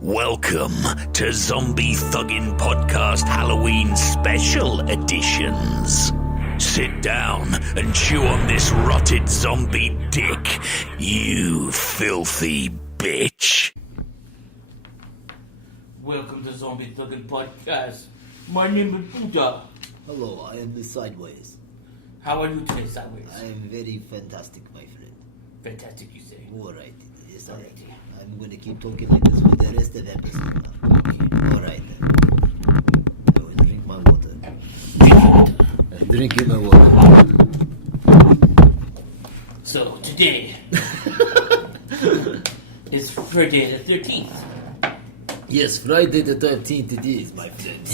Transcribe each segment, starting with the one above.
Welcome to Zombie Thuggin' Podcast Halloween Special Editions. Sit down and chew on this rotted zombie dick, you filthy bitch. Welcome to Zombie Thuggin' Podcast. My name is Buddha. Hello, I am the Sideways. How are you today, Sideways? I am very fantastic, my friend. Fantastic, you say. Alright, yes, Alright. I'm gonna keep talking like this for the rest of the episode now. Okay. Alright then. I will drink my water. I'm drinking my water. So, today is Friday the 13th. Yes, Friday the 13th it is, my friend.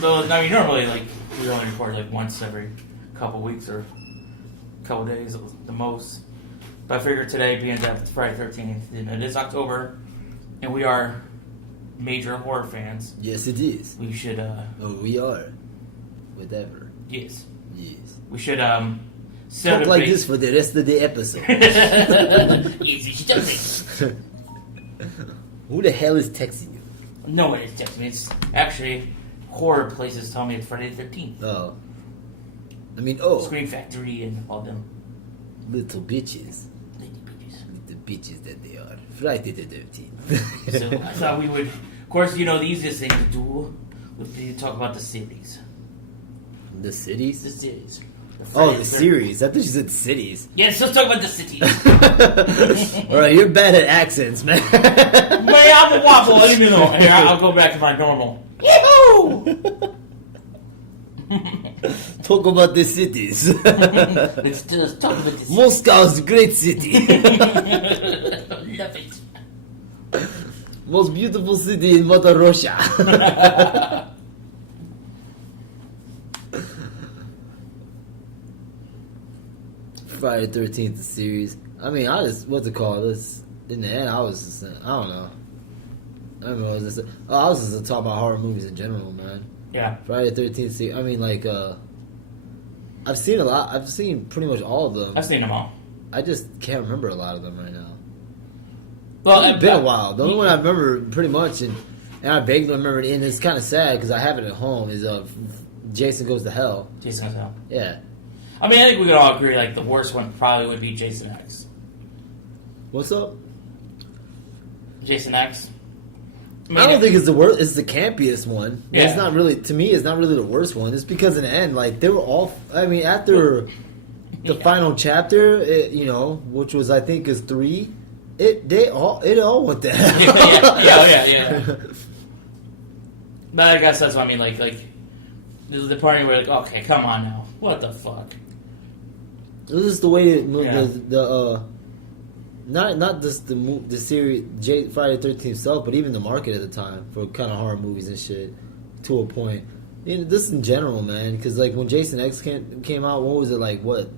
So, I mean, normally, we only record, once every couple weeks or couple days at the most. But I figured today, being that it's Friday the 13th, and it is October, and we are major horror fans, Yes, it is. we should, Oh, we are. Whatever. yes, Yes. we should, Talk celebrate. like this for the rest of the episode. Yes, you should definitely. Who the hell is texting you? No one is texting me. It's actually horror places telling me it's Friday the 13th. Oh. I mean, oh. Scream Factory and all them Little bitches. lady bitches. The bitches that they are. Friday the 13th. So I thought we would, of course, the easiest thing to do would be to talk about the series. The The cities? series. Oh, the series. I thought you said cities. Yes, let's talk about the cities. Alright, you're bad at accents, man. Man, I'm a waffle. Let me know. Here, I'll go back to my normal. Yahoo! Talk about the cities. Let's just talk about this. Moscow's a great city. Love it. Most beautiful city in Mother Russia. Friday the 13th the series. I mean, I just, what's it called? In the end, I was just, I don't know. I don't know what I was just, I was just talking about horror movies in general, man. Yeah. Friday the 13th series. I mean, I've seen a lot. I've seen pretty much all of them. I've seen them all. I just can't remember a lot of them right now. Well, It's been a while. The only one I remember pretty much, and I vaguely remember it, and it's kind of sad because I have it at home, is Jason Goes to Hell. Jason Goes to Hell. Yeah. I mean, I think we could all agree, the worst one probably would be Jason X. What's up? Jason X. I don't think it's the worst. It's the campiest one. Yeah. It's not really, to me, it's not really the worst one. It's because in the end, they were all, I mean, after the final chapter, which was, I think, is 3, it all went to hell. Yeah. But I guess that's what I mean, the part where okay, come on now. What the fuck? This is the way Yeah. not just the series Friday the 13th itself, but even the market at the time for kind of horror movies and shit to a point. This in general, man, because when Jason X came out, what was it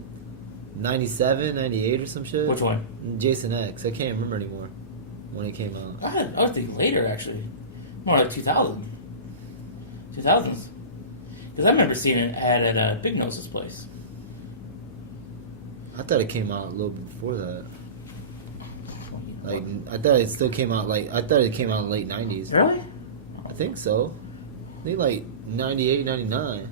97, 98 or some shit? Which one? Jason X. I can't remember anymore when it came out. I would think later, actually. More like 2000. 2000s. Because I remember seeing it at Big Nose's place. I thought it came out a little bit before that. I thought it still came out I thought it came out in the late 90s. Really? I think so. I think 98, 99.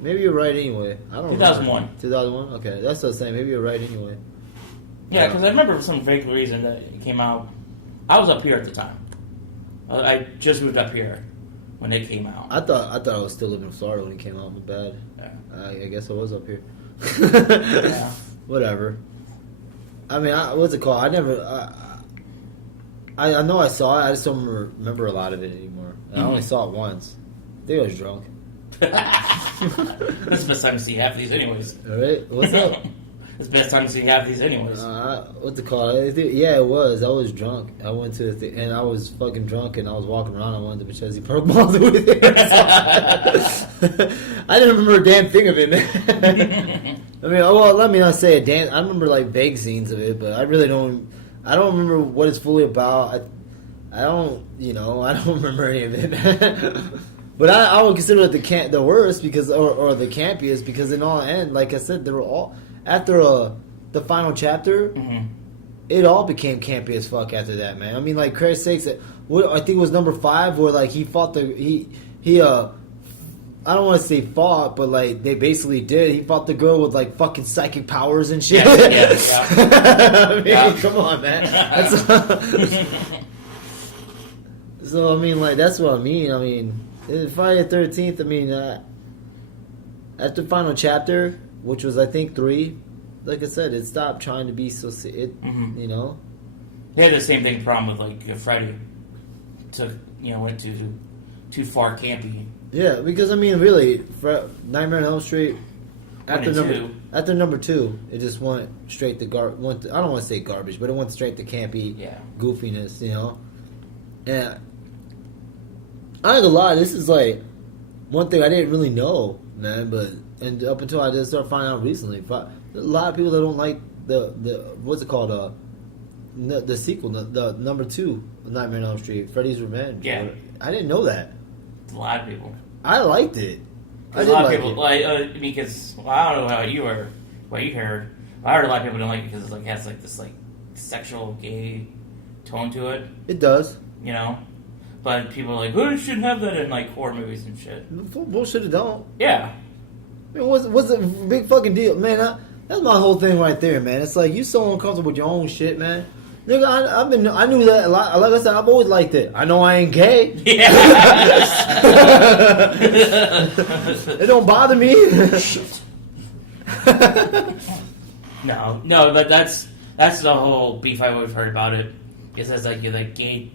Maybe you're right anyway. I don't know. 2001. 2001? Okay, that's what I'm saying. Maybe you're right anyway. Yeah, because I remember for some vague reason that it came out. I was up here at the time. I just moved up here when they came out. I thought I was still living in Florida when it came out. My bad. Yeah. I guess I was up here. Yeah. Whatever. I mean, what's it called? I never. I know I saw it. I just don't remember a lot of it anymore. And I only saw it once. I think I was drunk. That's the best time to see half of these, anyways. All right, what's up? It's the best time to see half of these, anyways. What's it called? Yeah, it was. I was drunk. I went to and I was fucking drunk, and I was walking around. I wanted the Pachesi Park Mall with it. I didn't remember a damn thing of it, man. I mean, let me not say a damn. I remember vague scenes of it, but I really don't. I don't remember what it's fully about. I don't. I don't remember any of it. But I would consider it the worst because, or the campiest, because in all end, like I said, they were all after the final chapter. Mm-hmm. it all became campy as fuck after that, man. I mean, like, Christ's sakes, I think it was number 5 where, like, he fought I don't want to say fought, but, like, they basically did. He fought the girl with, like, fucking psychic powers and shit. Yeah. I mean, come on, man. So, I mean, like, that's what I mean. I mean, Friday the 13th, I mean, after the final chapter, which was, I think, 3, like I said, it stopped trying to be so, you know? He had the same problem with, like, Friday went too far campy. Yeah, because, I mean, really, Nightmare on Elm Street, after number 2, it just went straight to I don't want to say garbage, but it went straight to campy goofiness, you know? And I ain't gonna lie, this is, like, one thing I didn't really know, man, and up until I did start finding out recently, a lot of people that don't like the what's it called, the sequel, the number 2, Nightmare on Elm Street, Freddy's Revenge. Yeah. I didn't know that. A lot of people. I liked it. A lot of people because I don't know what you heard. I heard a lot of people don't like it because it has like this like sexual gay tone to it. It does. You know, but people are like, "Oh, you shouldn't have that in like horror movies and shit." Bullshit, it don't. Yeah. I mean, what's a big fucking deal, man? That's my whole thing right there, man. It's like you so uncomfortable with your own shit, man. Nigga, I knew that a lot. Like I said, I've always liked it. I know I ain't gay. Yeah. It don't bother me. No, but that's the whole beef I've always heard about it. It says like you're like gay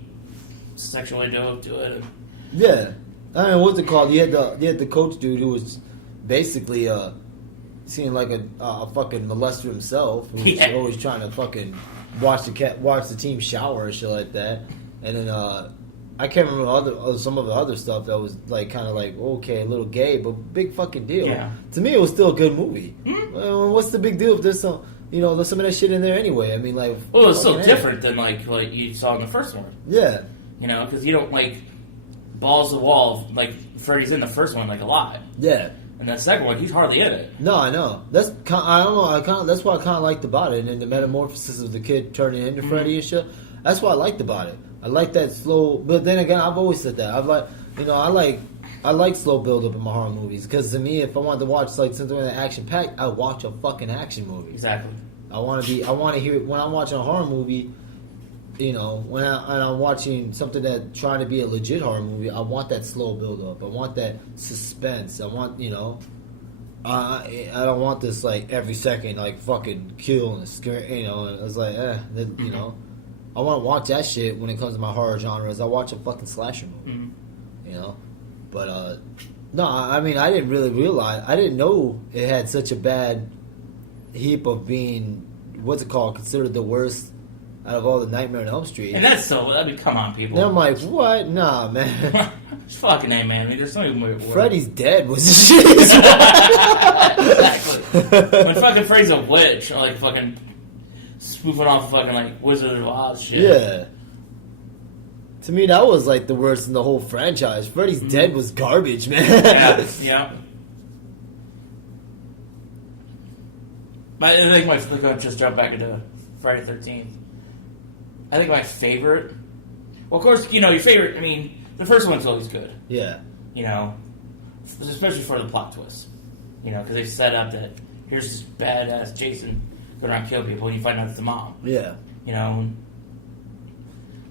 sexual to it. Yeah, I mean, what's it called? You had the coach dude who was basically seeing like a fucking molester himself, who was always trying to fucking watch the team shower and shit like that. And then I can't remember some of the other stuff that was like kind of like okay, a little gay, but big fucking deal. Yeah. To me, it was still a good movie. Mm-hmm. Well, what's the big deal if there's some there's some of that shit in there anyway? I mean, like, well, it's so different than like you saw in the first one. Yeah. You know, because you don't like balls to the wall like Freddy's in the first one like a lot. Yeah. And the second one, he's hardly in it. No, I know. That's I don't know. That's what I kind of liked about it, and the metamorphosis of the kid turning into Freddy and shit. That's what I liked about it. I like that slow. But then again, I've always said that. I like slow build up in my horror movies because to me, if I wanted to watch like something action packed, I watch a fucking action movie. Exactly. I want to hear when I'm watching a horror movie. You know, when I'm watching something that trying to be a legit horror movie, I want that slow build up. I want that suspense. I want, I don't want this like every second like fucking kill and scare. You know, and it's like, I want to watch that shit when it comes to my horror genres. I watch a fucking slasher movie. Mm-hmm. You know, but no, I mean, I didn't really realize. I didn't know it had such a bad heap of being considered the worst out of all the Nightmare on Elm Street. And that's come on, people. And I'm like, what? Nah, man. Fucking A, man. I mean, there's so many worse. Freddy's dead was the shit. Exactly. When fucking Freddy's a witch, or like fucking spoofing off fucking like Wizard of Oz shit. Yeah. To me, that was like the worst in the whole franchise. Freddy's dead was garbage, man. Yeah. I think my just jump back into Friday the 13th. I think my favorite. Well, of course, your favorite. I mean, the first one's always good. Yeah. Especially for the plot twist. Because they set up that here's this badass Jason going around killing people, and you find out it's the mom. Yeah.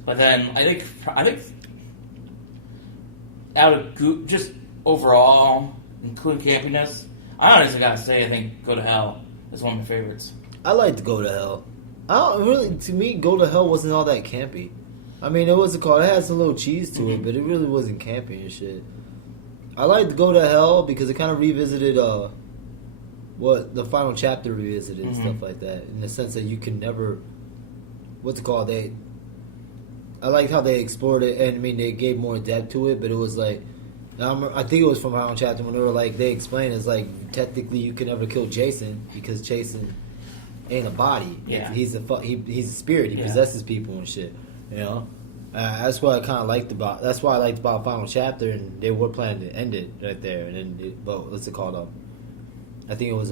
But then I think out of just overall, including campiness, I honestly gotta say I think Go to Hell is one of my favorites. I like to Go to Hell. To me, Go to Hell wasn't all that campy. I mean, it had some little cheese to it, but it really wasn't campy and shit. I like to Go to Hell because it kind of revisited what the final chapter revisited and stuff like that, in the sense that you can never, I liked how they explored it, and I mean, they gave more depth to it, but it was like, I think it was from final chapter when they were like, they explained it's like, technically you can never kill Jason because Jason ain't a body. Yeah. He's a spirit. He possesses people and shit. That's what I kind of liked about. That's why I liked about final chapter, and they were planning to end it right there. And then, what's it called? I think it was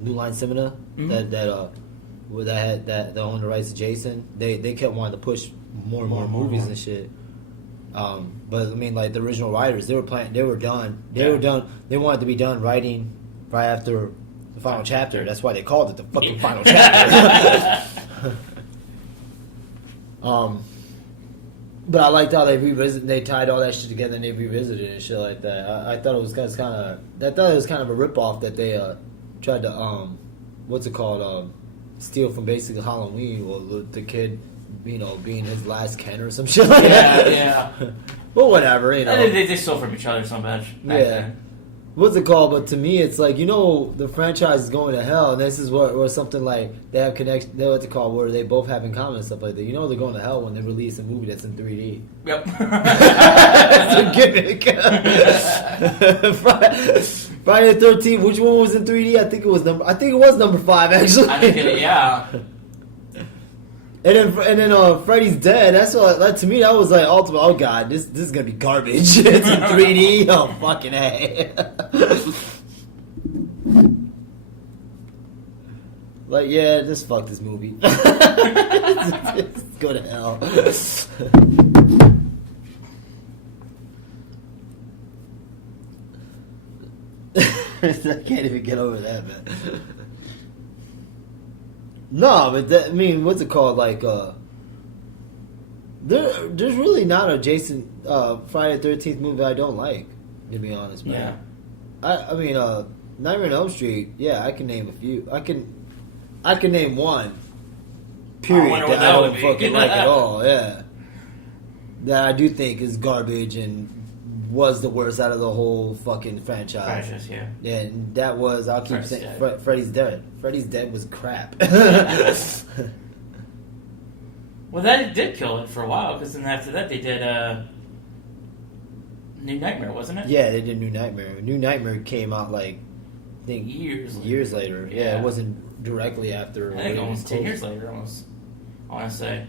New Line Cinema that where that owned the rights to Jason, they kept wanting to push more and more movies and shit. But I mean, like the original writers, they were done. They were done. They wanted to be done writing right after the final chapter. That's why they called it the fucking final chapter. But I liked how they tied all that shit together and they revisited it and shit like that. I thought it was kind of a ripoff that they tried to what's it called, steal from basically Halloween, or the kid, being his last Ken or some shit like that. Yeah. Well, whatever, They stole from each other so much. Yeah. What's it called? But to me, it's like, the franchise is going to hell, and this is where something like they have connection. They what's it called? Where they both have in common and stuff like that. They're going to hell when they release a movie that's in 3D. Yep. That's a gimmick. Friday the 13th. Which one was in 3D? I think it was number 5 actually. I think yeah. And then Freddy's Dead. That's what, that to me, that was like ultimate. Oh god, this is gonna be garbage. It's in 3D. Oh fucking A. Like, yeah, just fuck this movie. Just go to hell. I can't even get over that, man. No, but what's it called? Like, there's really not a Jason Friday the 13th movie I don't like, to be honest, man. Yeah. I mean, Nightmare on Elm Street. Yeah, I can name a few. I can name one. Period. That I don't fucking like at all. Yeah. That I do think is garbage and was the worst out of the whole fucking franchise. Yeah. Yeah, and that was, I'll keep saying, Freddy's Dead. Freddy's Dead was crap. Well, that did kill it for a while, because then after that they did New Nightmare, wasn't it? Yeah, they did New Nightmare. New Nightmare came out like, I think years later. Yeah, it wasn't directly after. I think almost 10 years later, almost. I want to say.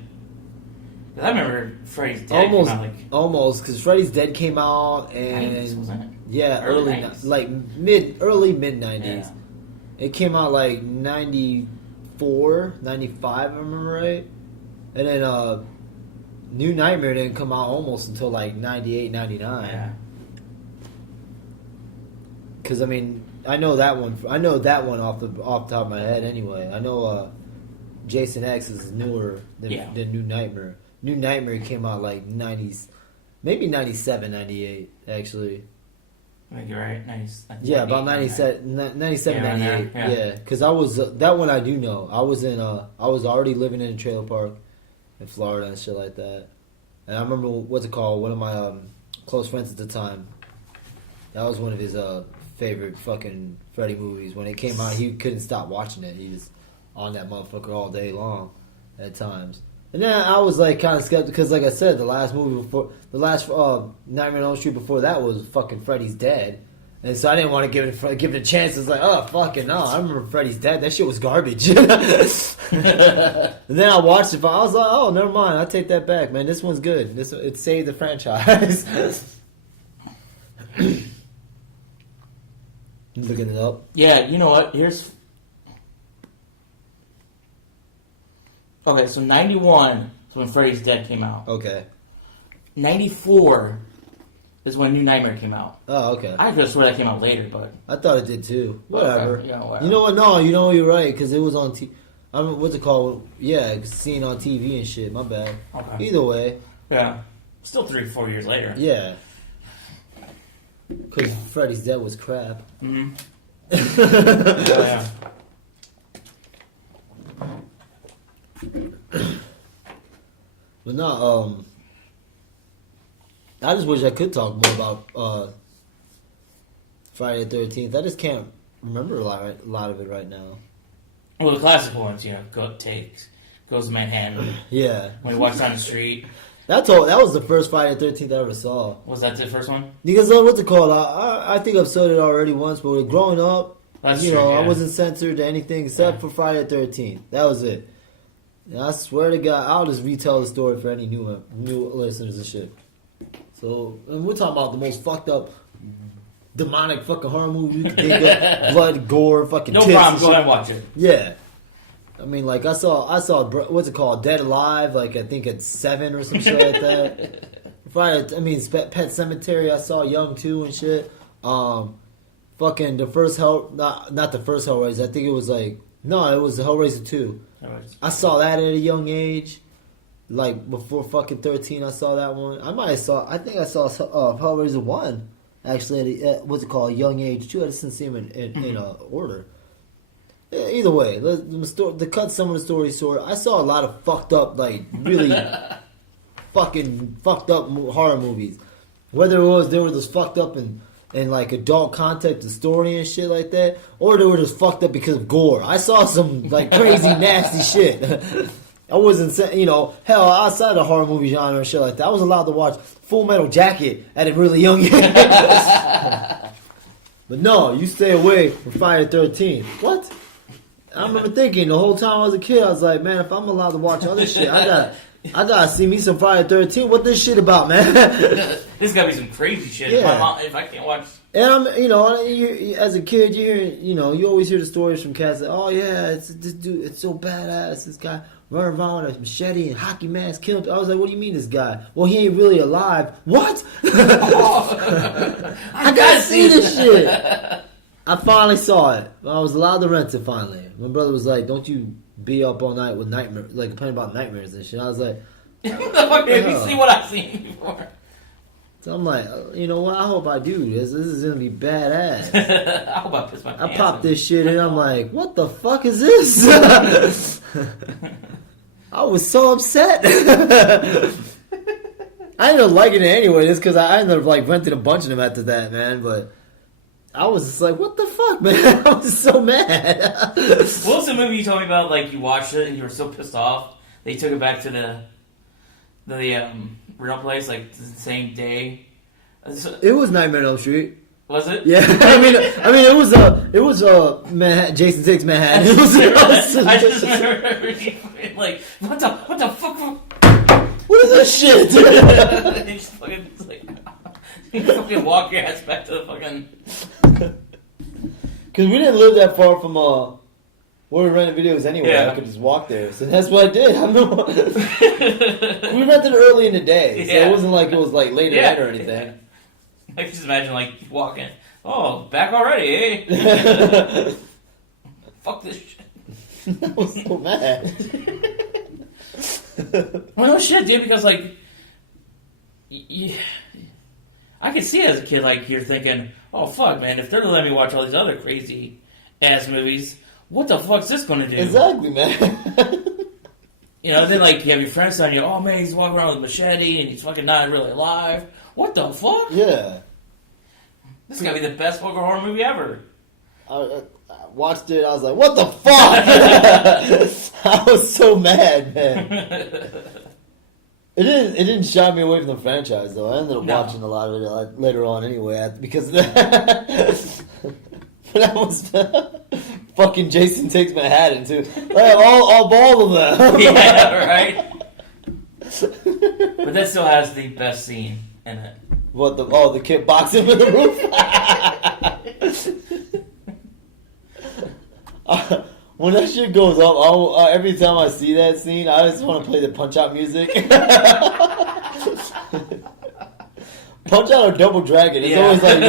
Because I remember Freddy's Dead came out almost, because Freddy's Dead came out and 90s, wasn't it? Yeah, early 90s. Like mid 90s. Yeah. It came out like 94, 95, if I remember right. And then New Nightmare didn't come out almost until like 98, 99. Yeah. Because I mean, I know that one off the top of my head anyway. I know Jason X is newer than New Nightmare. New Nightmare came out like 90s, maybe 97, 98 actually. I think you're right. 90s. Yeah, about 97, 98. Yeah, because I was that one I do know. I was already living in a trailer park in Florida and shit like that. And I remember what's it called? One of my close friends at the time. That was one of his favorite fucking Freddy movies. When it came out, he couldn't stop watching it. He was on that motherfucker all day long at times. And then I was like kind of skeptical because, like I said, the last Nightmare on Elm Street before that was fucking Freddy's Dead, and so I didn't want to give it a chance. It's like, oh fucking no, I remember Freddy's Dead. That shit was garbage. And then I watched it. I was like, oh, never mind. I take that back, man. This one's good. It saved the franchise. You looking it up? Yeah, you know what? Okay, so 91 is when Freddy's Dead came out. Okay. 94 is when New Nightmare came out. Oh, okay. I just swear that came out later, but I thought it did too. Whatever. Okay. Yeah, whatever. You know what? No, you're right because it was on I don't know what's it called? Yeah, seen on TV and shit. My bad. Okay. Either way. Yeah. Still 3-4 years later. Yeah. Because Freddy's Dead was crap. Mm-hmm. Yeah. But no, I just wish I could talk more about Friday the 13th. I just can't remember a lot of it right now. Well, the classic ones, goes to Manhattan. Yeah. When he walks down the street. That was the first Friday the 13th I ever saw. Was that the first one? Because what's it called? I think I've said it already once, but growing up, That's true, I wasn't censored to anything except for Friday the 13th. That was it. And I swear to God, I'll just retell the story for any new listeners and shit. So, and we're talking about the most fucked up, demonic fucking horror movie you can think of. Blood, gore, fucking No tits problem. and Go shit. ahead and watch it. Yeah. I mean, like I saw what's it called, Dead Alive, like I think at 7 or some shit like that. Friday, I mean, Pet Cemetery. I saw Young 2 and shit. Fucking the first not the first Hellraiser. I think it was like it was Hellraiser 2. I saw that at a young age, like before fucking 13. I saw that one. I think I saw Hellraiser 1 actually at what's it called, young age too. I just didn't see them in order. Either way, to cut some of the story short, I saw a lot of fucked up, like really fucking fucked up horror movies. Whether it was they were just fucked up and like adult content, the story and shit like that, or they were just fucked up because of gore. I saw some like crazy nasty shit. I wasn't saying, hell, outside the horror movie genre and shit like that, I was allowed to watch Full Metal Jacket at a really young age. But no, you stay away from Friday the 13th. What? I remember thinking the whole time I was a kid, I was like, man, if I'm allowed to watch all this shit, I gotta see me some Friday the 13th. What this shit about, man? This gotta be some crazy shit. Yeah. If I can't watch. And as a kid, you hear, you always hear the stories from cats that, oh yeah, it's this dude, it's so badass. This guy running around with a machete and hockey mask, killed. I was like, what do you mean this guy? Well, he ain't really alive. What? I gotta see this shit. I finally saw it. I was allowed to rent it finally. My brother was like, don't you be up all night with nightmares, like complaining about nightmares and shit. I was like, what the fuck have you seen what I've seen before? So I'm like, you know what? I hope I do this. This is gonna be badass. I hope I piss my pants. I popped this shit and I'm like, what the fuck is this? I was so upset. I ended up liking it anyway, just because I ended up like renting a bunch of them after that, man. But I was just like, what the fuck, man? I was so mad. What was the movie you told me about? Like you watched it and you were so pissed off they took it back to the real place like the same day. It was Nightmare on Elm Street. Was it? Yeah, I mean, it was Manhattan, Jason Takes Manhattan. It was, I just remember like, what the fuck? What is this shit? They just fucking you fucking walk your ass back to the fucking. Because we didn't live that far from where we rented videos anyway. Yeah. I could just walk there, so that's what I did. We rented early in the day, so it wasn't like it was like late at night or anything. I can just imagine like walking. Oh, back already, eh? Fuck this shit. I was so mad. Well, no shit, dude. Because like, I could see as a kid, like you're thinking, oh fuck, man, if they're gonna let me watch all these other crazy ass movies, what the fuck's this gonna do? Exactly, man. Then like you have your friends telling you, oh man, he's walking around with a machete and he's fucking not really alive. What the fuck? Yeah. This is gonna be the best fucking horror movie ever. I watched it. I was like, what the fuck? I was so mad, man. It didn't shy me away from the franchise though. I ended up watching a lot of it later on anyway because of that. But that was fucking Jason Takes Manhattan too. I have all of them. Yeah, right. But that still has the best scene in it. What the kid boxing with the roof? When that shit goes up, every time I see that scene, I just want to play the Punch Out music. Punch Out or Double Dragon. It's always like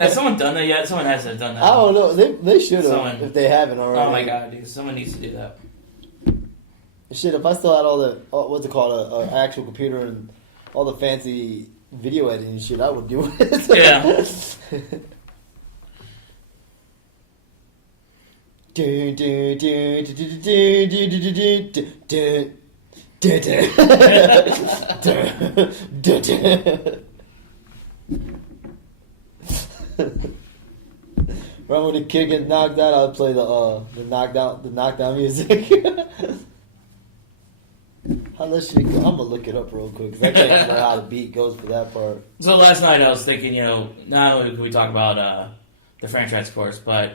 Has someone done that yet? Someone hasn't done that. I don't know. They should have if they haven't already. Oh my god, dude! Someone needs to do that. Shit, if I still had all the what's it called, an actual computer and all the fancy video editing shit, I would do it. Yeah. Right when the kid gets knocked out, I'll play the knockdown music. How that shit go? I'm gonna look it up real quick because I can't remember how the beat goes for that part. So last night I was thinking, not only can we talk about the franchise, of course, but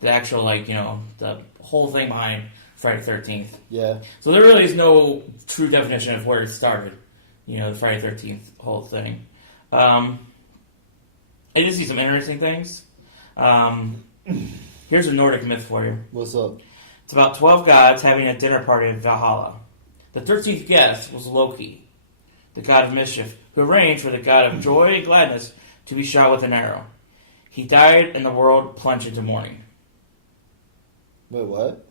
the actual, the whole thing behind Friday the 13th. Yeah. So there really is no true definition of where it started, the Friday the 13th whole thing. I did see some interesting things. Here's a Nordic myth for you. What's up? It's about 12 gods having a dinner party in Valhalla. The 13th guest was Loki, the god of mischief, who arranged for the god of joy and gladness to be shot with an arrow. He died, and the world plunged into mourning. Wait, what?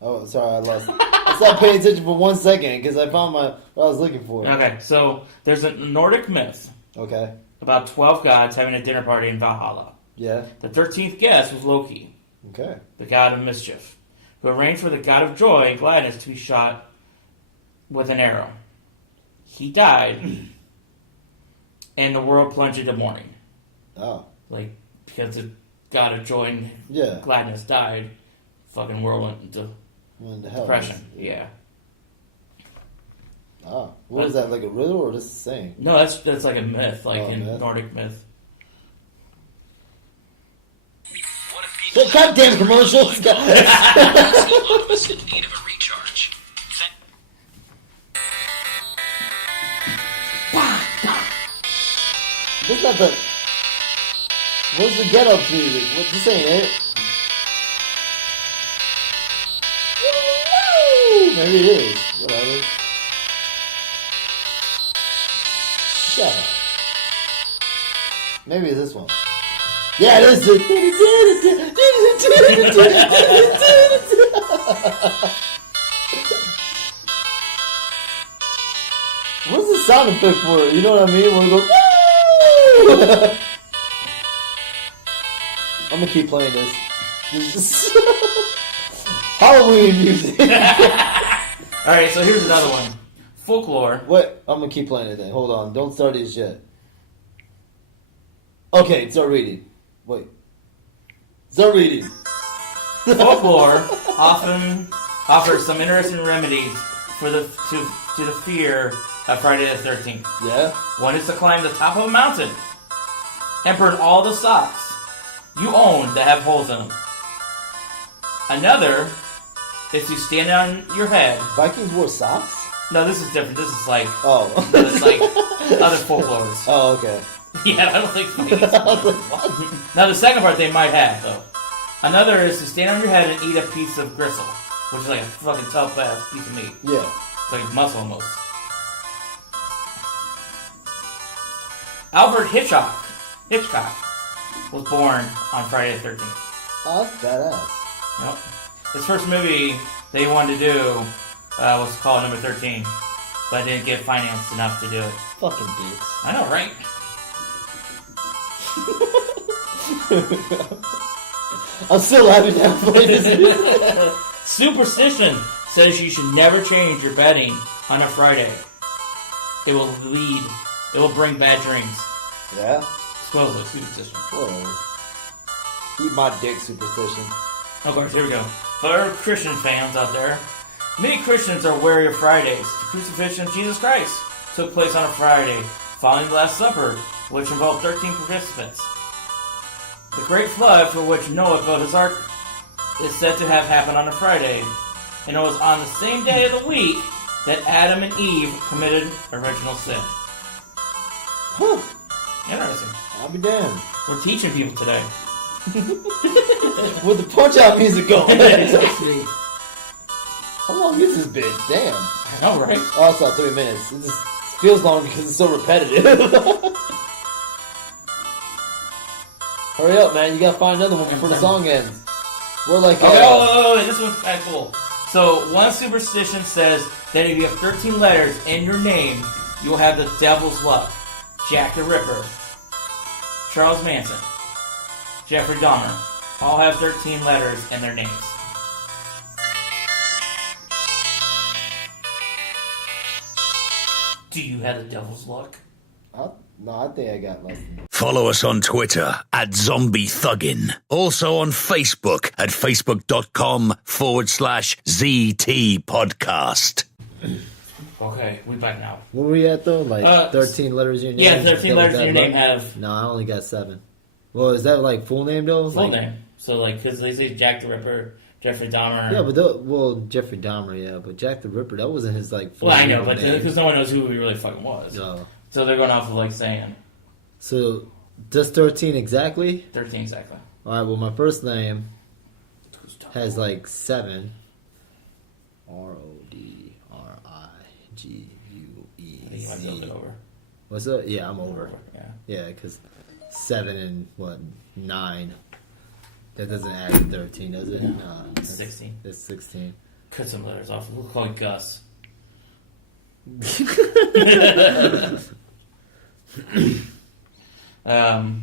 Oh, sorry, I lost. I stopped paying attention for 1 second because I found what I was looking for. Okay, so there's a Nordic myth Okay. about 12 gods having a dinner party in Valhalla. Yeah. The 13th guest was Loki, Okay. the god of mischief, who arranged for the god of joy and gladness to be shot with an arrow. He died, and the world plunged into mourning. Oh. Like, because the god of joy and Yeah. gladness died, fucking world went into When the hell? depression. Yeah. Ah. What is that, like a riddle or just a saying? No, that's like a myth, like Oh, in myth? Nordic myth. Goddamn commercials! in need of a recharge. This not the. What's the get up music? What this ain't it? Woo! Maybe it is. Whatever. Shut up. Maybe it's this one. Yeah, it is. What's the sound effect for it? You know what I mean? When we go, woo! I'm gonna keep playing this. This is Halloween music. Alright, so here's another one. Folklore. What? I'm gonna keep playing it then. Hold on. Don't start this yet. Okay, start reading. Wait. Start reading. Folklore often offers some interesting remedies for the to the fear of Friday the 13th. Yeah? One is to climb the top of a mountain and burn all the socks you own that have holes in them. Another is to stand on your head. Vikings wore socks? No, this is different. This is like Oh. it's like other folklores. Oh, okay. Yeah, I don't think. Now the second part they might have though. Another is to stand on your head and eat a piece of gristle, which is like a fucking tough ass piece of meat. Yeah. It's like muscle almost. Albert Hitchcock was born on Friday the 13th. Oh, that's badass. Yep. His first movie they wanted to do was called Number 13, but didn't get financed enough to do it. Fucking dicks. I know, right? I'm still laughing now playing this. Superstition says you should never change your bedding on a Friday. It will bring bad dreams. Yeah? Supposedly, superstition. Whatever. Eat my dick, superstition. Of course, here we go. For our Christian fans out there, many Christians are wary of Fridays. The crucifixion of Jesus Christ took place on a Friday, following the Last Supper, which involved 13 participants. The Great Flood, for which Noah built his ark, is said to have happened on a Friday, and it was on the same day of the week that Adam and Eve committed original sin. Huh. Interesting. I'll be damned. We're teaching people today. With the punch-out music going. How long is this bitch? Damn. I know, right? Oh, it's about 3 minutes. It just feels long because it's so repetitive. Hurry up, man. You gotta find another one before the song ends. We're like, Okay, oh, this one's kind of cool. So, one superstition says that if you have 13 letters in your name, you will have the devil's luck. Jack the Ripper, Charles Manson, Jeffrey Dahmer, all have 13 letters in their names. Do you have the devil's luck? No, I think I got less than. Follow us on Twitter at Zombie Thuggin. Also on Facebook at facebook.com/ZT Podcast. Okay, we back now. What were we at though? Like 13 letters in your name? Yeah, 13 letters in your name have No, I only got 7. Well, is that like full name though? full Like- name. So, like, because they say Jack the Ripper, Jeffrey Dahmer. Yeah, but Jeffrey Dahmer, yeah, but Jack the Ripper, that wasn't his like. full Well, I know, name. but because no one knows who he really fucking was. No. So they're going off of, like, saying So, just 13 exactly? 13 exactly. All right. Well, my first name has like 7. RODRIGUEZ. You might be a little bit over. What's up? Yeah, I'm over. Yeah. Yeah, because 7 and 9. That doesn't add to 13, does it? No, No, it's 16. It's 16. Cut some letters off. We'll call it Gus. Alright.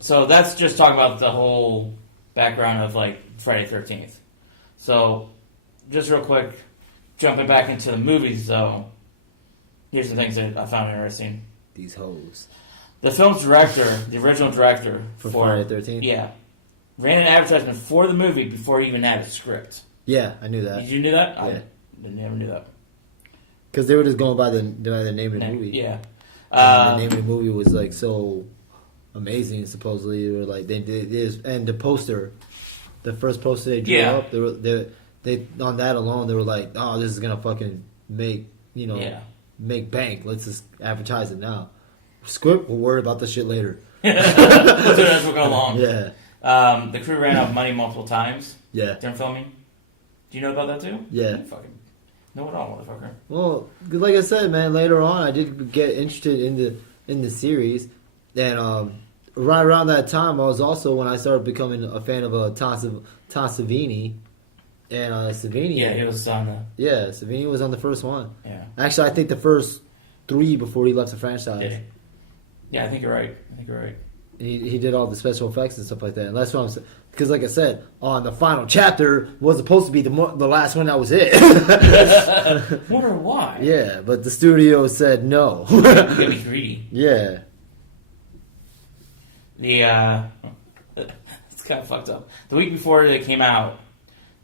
So that's just talking about the whole background of like Friday 13th. So, just real quick, jumping back into the movies though, here's the things that I found interesting. These hoes. The film's director, the original director For Friday 13th? Yeah. Ran an advertisement for the movie before he even had a script. Yeah, I knew that. Did you knew that? Yeah. I never knew that. Because they were just going by the name of the movie. Yeah. And the name of the movie was like so amazing. Supposedly, they were like they did this, and the poster, the first poster they drew up, they on that alone they were like, oh, this is gonna fucking make make bank. Let's just advertise it now. Script, we'll worry about this shit later. That's what go along. Yeah. The crew ran out of money multiple times Yeah. during filming. Do you know about that too? Yeah. You fucking know it all, motherfucker. Well, like I said, man, later on I did get interested in the series, and right around that time I was also when I started becoming a fan of Tom Savini, and Savini. Yeah, he was on the. Yeah, Savini was on the first one. Yeah. Actually, I think the first 3 before he left the franchise. Yeah, I think you're right. He did all the special effects and stuff like that. And that's what I'm saying. Because, like I said, on the final chapter was supposed to be the last one. That was it. Wonder why? Yeah, but the studio said no. You gotta be greedy. Yeah. It's kind of fucked up. The week before they came out,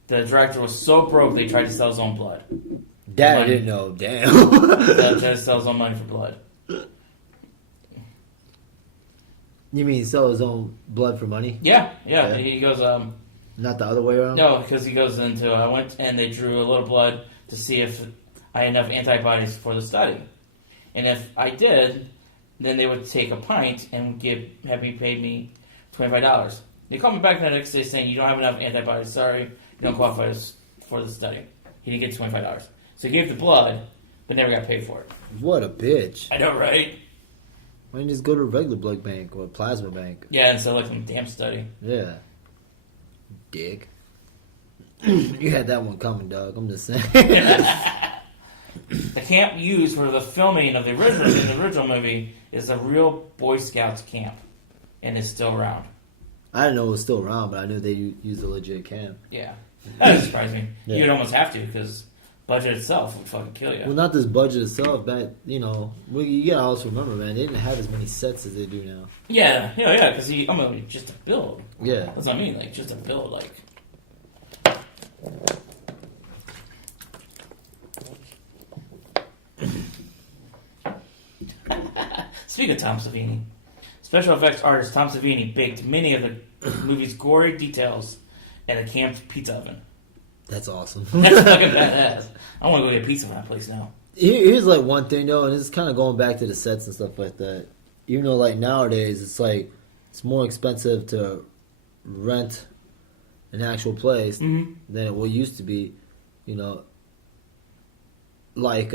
the director was so broke they tried to sell his own blood. That I didn't know. Damn. Tried to sell his own money for blood. You mean sell his own blood for money? Yeah. He goes, Not the other way around? no, because he goes into, I went and they drew a little blood to see if I had enough antibodies for the study. And if I did, then they would take a pint and have me pay me $25. They called me back the next day saying, you don't have enough antibodies, sorry, you don't qualify for the study. He didn't get $25. So he gave the blood, but never got paid for it. What a bitch. I know, right? Why don't you just go to a regular blood bank or a plasma bank? Yeah, instead of like some damn study. Yeah. Dick. You had that one coming, Doug. I'm just saying. The camp used for the filming of the original movie is a real Boy Scouts camp, and it's still around. I didn't know it was still around, but I knew they used a legit camp. Yeah, that doesn't surprise me. Yeah. You'd almost have to because budget itself would fucking kill you. Well, not this budget itself, but you gotta also remember, man, they didn't have as many sets as they do now. Yeah, because just a build. Yeah. That's what I mean, like just a build, like. Speaking of Tom Savini, special effects artist Tom Savini baked many of the movie's gory details at a camp's pizza oven. That's awesome. That's fucking badass. I want to go get pizza from that place now. Here's like one thing though, and it's kind of going back to the sets and stuff like that. Even though like nowadays it's like it's more expensive to rent an actual place than it will used to be. Like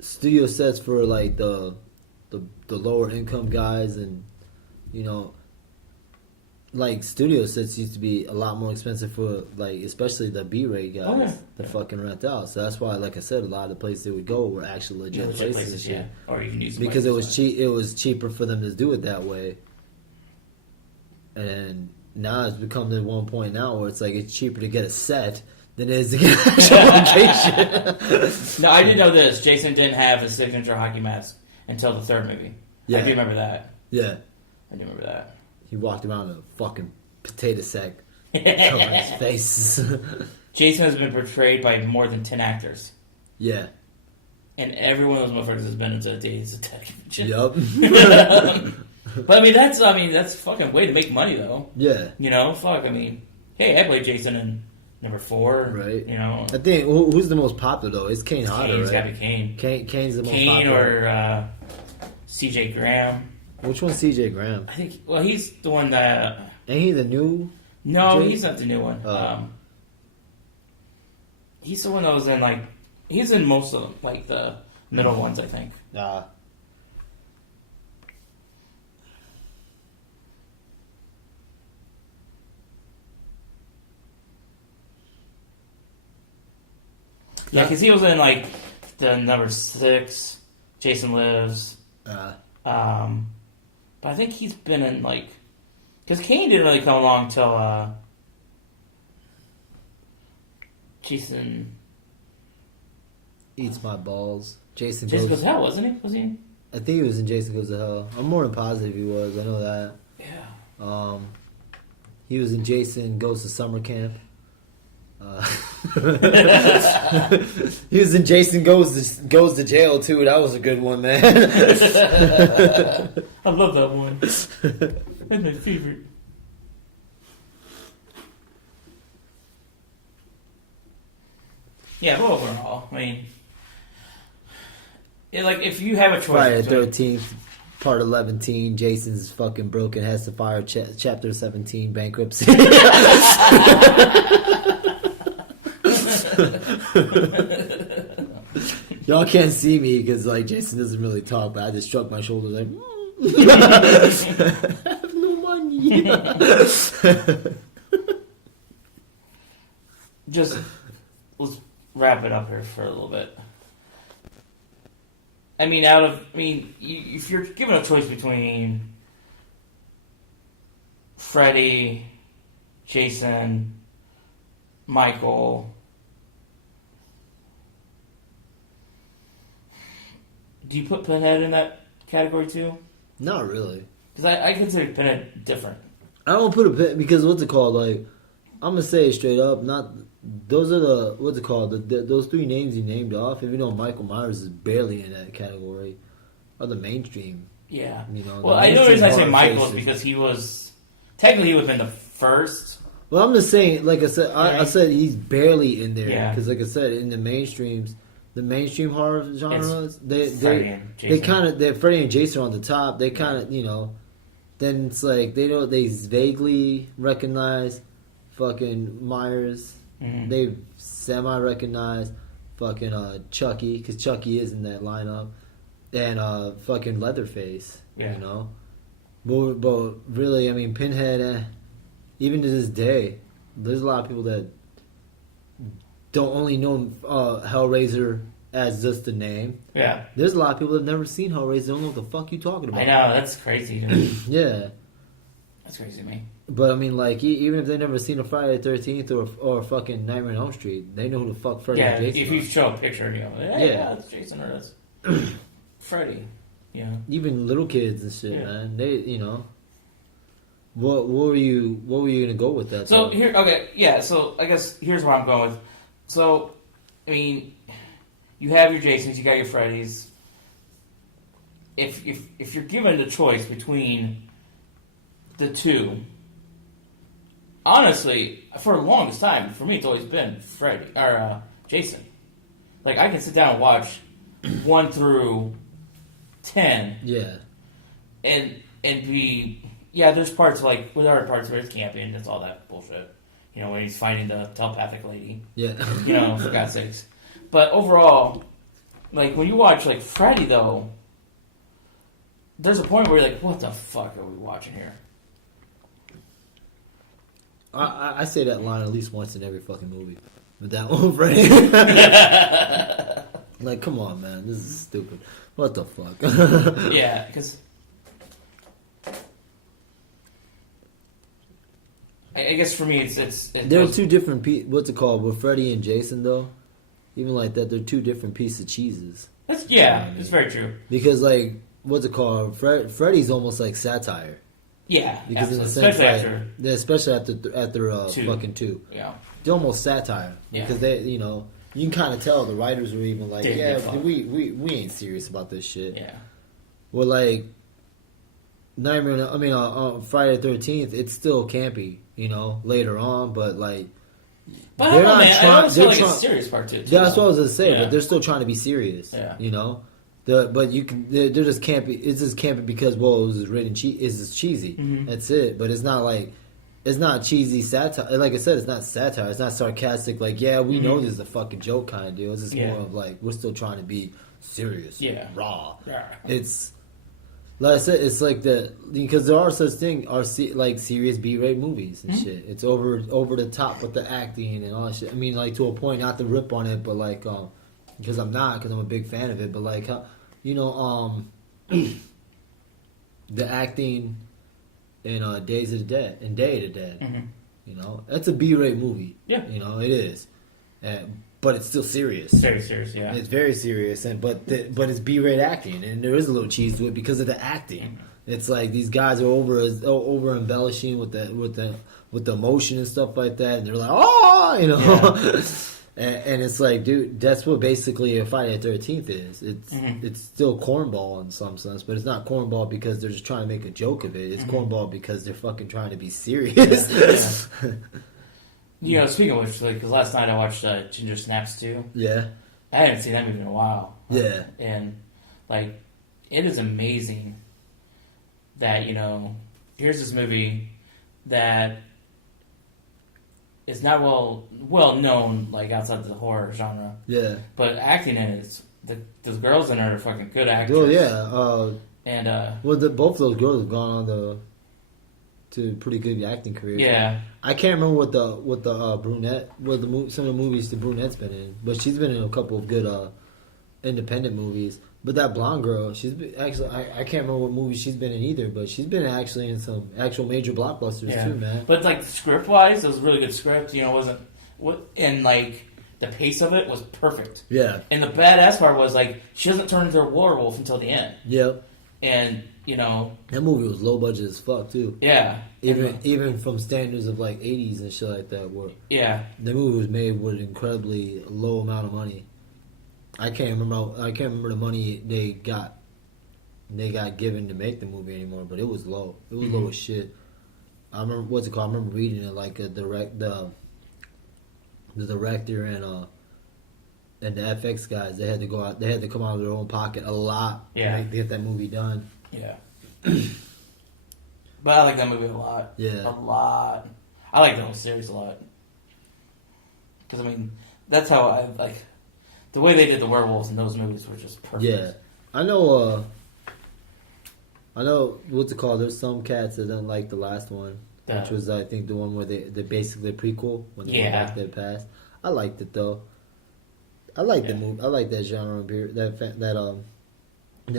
studio sets for like the lower income guys, and like studio sets used to be a lot more expensive for like especially the B-rate guys to fucking rent out. So that's why, like I said, a lot of the places they would go were actually legit places, yeah. Or you can use because it was cheap. It was cheaper for them to do it that way. And now it's become to one point now where it's like it's cheaper to get a set than it is to get an actual location. No, I did know this. Jason didn't have his signature hockey mask until the third movie. Yeah. I do remember that. Yeah. I do remember that. He walked around in a fucking potato sack covering his face. Jason has been portrayed by more than 10 actors. Yeah. And every one of those motherfuckers has been into a Dazed Attack convention. Yup. But that's fucking way to make money though. Yeah. Hey, I played Jason in number 4. Right. I think who's the most popular though? It's Kane Hodder, right? It's gotta be Kane. Kane's the most Kane popular. or CJ Graham. Which one's CJ Graham? I think. Well, he's the one that Ain't he the new? No, Jason? he's not the new one. Oh. He's the one that was in like he's in most of like the middle ones, I think. Nah. Yeah, because he was in like the number 6, Jason Lives. But I think he's been in like because Kane didn't really come along till Jason Eats My Balls. Jason Goes Goes. to Hell, wasn't he? Was he? I think he was in Jason Goes to Hell. I'm more than positive he was. I know that. Yeah. He was in Jason Goes to Summer Camp. He was in Jason Goes to Jail too. That was a good one, man. I love that one. That's my favorite. Yeah, well, overall, I mean, like if you have a choice, Friday the between- 13th, part 11. Jason's fucking broken, has to fire chapter 17 bankruptcy. Y'all can't see me because like Jason doesn't really talk, but I just shrug my shoulders like, I have no money. just let's wrap it up here for a little bit. I mean, if you're given a choice between Freddy, Jason, Michael, do you put Pinhead in that category too? Not really. Because I consider Pinhead different. I don't put a pin because what's it called? Like, I'm gonna say it straight up. Not those are the what's it called? Those 3 names you named off. If you know, Michael Myers is barely in that category, or the mainstream. Yeah. You know. Well, I know the reason I say horror Michael is faces. because he was technically he would have been the first. Well, I'm just saying. Like I said, I Right. said he's barely in there Yeah. because, like I said, in the mainstreams, the mainstream horror genres, Freddy they and they Jason. kind of they're Freddy and Jason are on the top. They kind of then it's like they vaguely recognize fucking Myers. Mhm. They semi-recognize fucking Chucky because Chucky is in that lineup, and fucking Leatherface. Yeah. You know, but really, I mean, Pinhead. Even to this day, there's a lot of people that don't only know Hellraiser as just the name. Yeah. There's a lot of people that have never seen Hellraiser. Don't know what the fuck you talking about. I know, that's crazy to me. Yeah. That's crazy to me. But I mean, like, even if they never seen a Friday the 13th or fucking Nightmare on Elm Street, they know who the fuck Freddy Yeah, and Jason if you are. show a picture, you know, yeah, that's Jason or that's Freddy. Yeah. Even little kids and shit, Yeah. man. They, what were you gonna go with that? So though? here, okay, yeah. So I guess here's where I'm going with. So, I mean, you have your Jasons, you got your Freddys. If you're given the choice between the two, honestly, for the longest time, for me, it's always been Freddy or Jason. Like I can sit down and watch 1 through 10, Yeah. and be. Yeah, there's parts like there are parts where it's campy and it's all that bullshit. You know, when he's fighting the telepathic lady. Yeah. You know, for God's sakes. But overall, like when you watch like Freddy though, there's a point where you're like, what the fuck are we watching here? I say that line at least once in every fucking movie. With that one, Freddy. Like, come on, man. This is stupid. What the fuck? Yeah, because I guess for me, it's There are two different what's it called with Freddy and Jason though. Even like that, they're two different pieces of cheeses. It's very true. Because like what's it called? Freddy's almost like satire. Yeah, Because in absolutely. the sense, Especially like, after especially after Two. fucking 2, yeah. they're almost satire. Yeah. Because they, you can kind of tell the writers were even like, Didn't yeah, give a fuck. we ain't serious about this shit. Yeah. Well, like Friday the 13th, it's still campy, later on, but like. But I don't know, man. I always feel like trying- it's a serious part too. Yeah, that's what I was gonna say. Yeah. But they're still trying to be serious. Yeah. But they're just campy. It's just campy because it was written it's just cheesy. Mhm. That's it. But it's not like it's not cheesy satire. Like I said, it's not satire. It's not sarcastic. Like, yeah, we know this is a fucking joke kind of deal. It's just more of like we're still trying to be serious, raw. Yeah. It's like I said, it's like because there are such thing like serious B-rate movies and shit. It's over the top with the acting and all that shit. I mean, like to a point, not to rip on it, but like because I'm a big fan of it. But like the acting in Days of the Dead and Day of the Dead, you know, that's a B-rate movie. Yeah, you know it is, but it's still serious. Very serious, yeah. It's very serious, but it's B-rate acting, and there is a little cheese to it because of the acting. It's like these guys are over embellishing with the emotion and stuff like that, and they're like, oh, you know. Yeah. And it's like, dude, that's what basically a Friday the 13th is. It's still cornball in some sense, but it's not cornball because they're just trying to make a joke of it. It's cornball because they're fucking trying to be serious. Yeah. You know, speaking of which, like, because last night I watched Ginger Snaps 2. Yeah. I hadn't seen that movie in a while. Yeah. And, like, it is amazing that, you know, here's this movie that is not well known, like, outside the horror genre. Yeah. But acting in it, the girls in it are fucking good actors. Oh, yeah. And, both of those girls have gone on to pretty good acting careers. Yeah. I can't remember what the brunette, some of the movies the brunette's been in, but she's been in a couple of good independent movies. But that blonde girl, she's been, actually I can't remember what movie she's been in either, but she's been actually in some actual major blockbusters too, man. But like script wise, it was a really good script. You know, and like the pace of it was perfect. Yeah. And the badass part was like she doesn't turn into a werewolf until the end. Yep. And you know that movie was low budget as fuck too. Yeah. Even from standards of like 80s and shit like that. The movie was made with incredibly low amount of money. I can't remember the money they got given to make the movie anymore, but it was low. It was low as shit. I remember what's it called? I remember reading it like the director and the FX guys. They had to go out. They had to come out of their own pocket a lot to get that movie done. Yeah. But I like that movie a lot. Yeah. A lot. I like the whole series a lot. Because I mean, that's how I like. The way they did the werewolves in those movies were just perfect. Yeah. I know what's it called? There's some cats that didn't like the last one. Which was, I think, the one where they basically prequel when they went back to their past. I liked it though. I like the movie. I like that genre period, that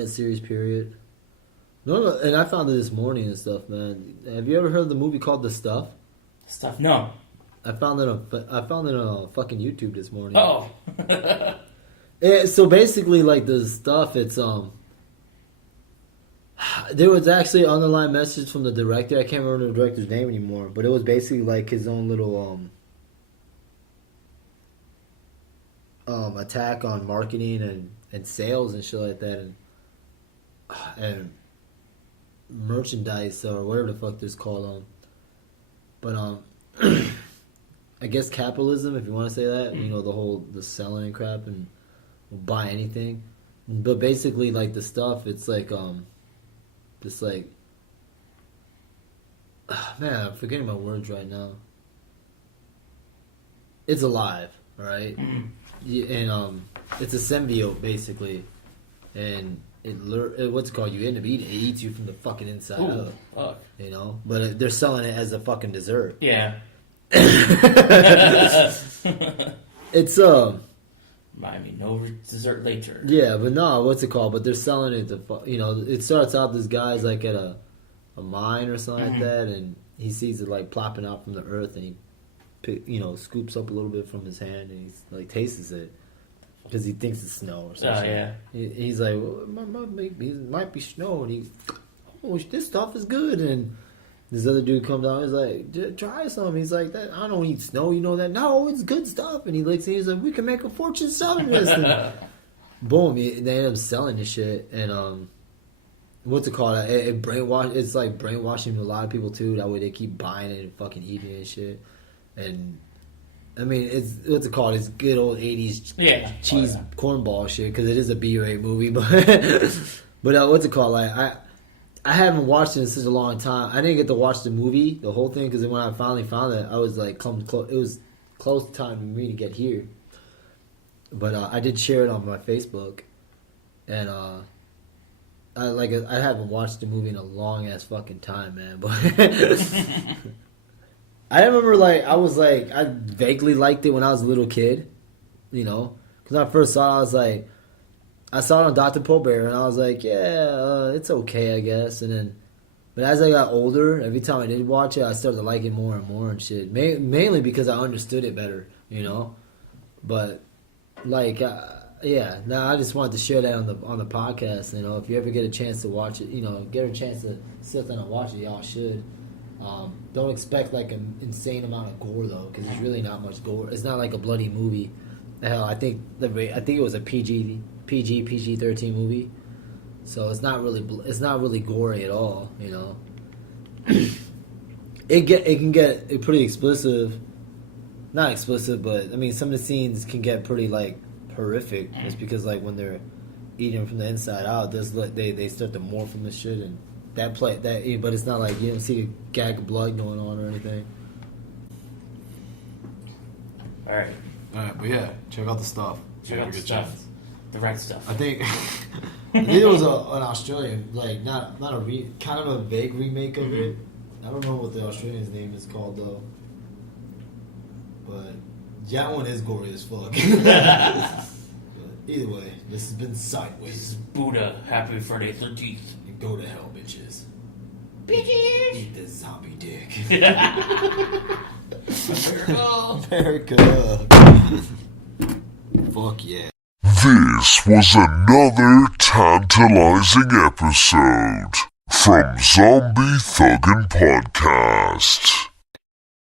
series period. No, and I found it this morning and stuff, man. Have you ever heard of the movie called The Stuff? Stuff? No. I found it on fucking YouTube this morning. Oh. So basically, like the stuff, it's there was actually an underlying message from the director. I can't remember the director's name anymore, but it was basically like his own little attack on marketing and sales and shit like that, and merchandise or whatever the fuck this called but I guess capitalism, if you want to say that, you know, the selling and crap and buy anything. But basically, like, the stuff, it's like, just like, man, I'm forgetting my words right now. It's alive, right? And, it's a symbiote, basically. And what's it called? You end up eating it. It eats you from the fucking inside out. Fuck. You know? But they're selling it as a fucking dessert. Yeah. It's I mean, no dessert later. Yeah, but no, what's it called? But they're selling it to, you know, it starts out this guy's like at a mine or something like that, and he sees it like plopping out from the earth, and he scoops up a little bit from his hand, and he's like tastes it because he thinks it's snow or something. Oh yeah. He's like, well, it might be snow, and this stuff is good, and this other dude comes out, he's like, try some. He's like, I don't eat snow, you know that? No, it's good stuff. And he licks it, he's like, we can make a fortune selling this. And boom, they end up selling this shit. And what's it called? It's like brainwashing a lot of people too. That way they keep buying it and fucking eating it and shit. And I mean, what's it called? It's good old 80s cheese cornball shit, because it is a B-rate movie. But what's it called? Like, I haven't watched it in such a long time. I didn't get to watch the movie, the whole thing, because when I finally found it, I was like, it was close time for me to get here. But I did share it on my Facebook, and I haven't watched the movie in a long ass fucking time, man. But I remember I vaguely liked it when I was a little kid, because when I first saw it, I saw it on Dr. Colbert, and I was like, yeah, it's okay, I guess. But as I got older, every time I did watch it, I started to like it more and more and shit. Mainly because I understood it better, But I just wanted to share that on the podcast. If you ever get a chance to watch it, get a chance to sit down and watch it, y'all should. Don't expect like an insane amount of gore though, because there's really not much gore. It's not like a bloody movie. Hell, I think it was a PG-13 movie, so it's not really gory at all. It can get pretty explicit. Not explicit, but I mean some of the scenes can get pretty like horrific, just because like when they're eating from the inside out, they start to morph from the shit and but it's not like you don't see a gag of blood going on or anything. All right, but yeah, check out the stuff. Check out the stuff. The right stuff. I think it was an Australian, like not a kind of a vague remake of it. I don't know what the Australian's name is called though. But that one is gory as fuck. But either way, this has been Sideways. This is Buddha. Happy Friday 13th. And go to hell, bitches. Bitches. Eat the zombie dick. America. Fuck yeah. This was another tantalizing episode from Zombie Thuggin' Podcast.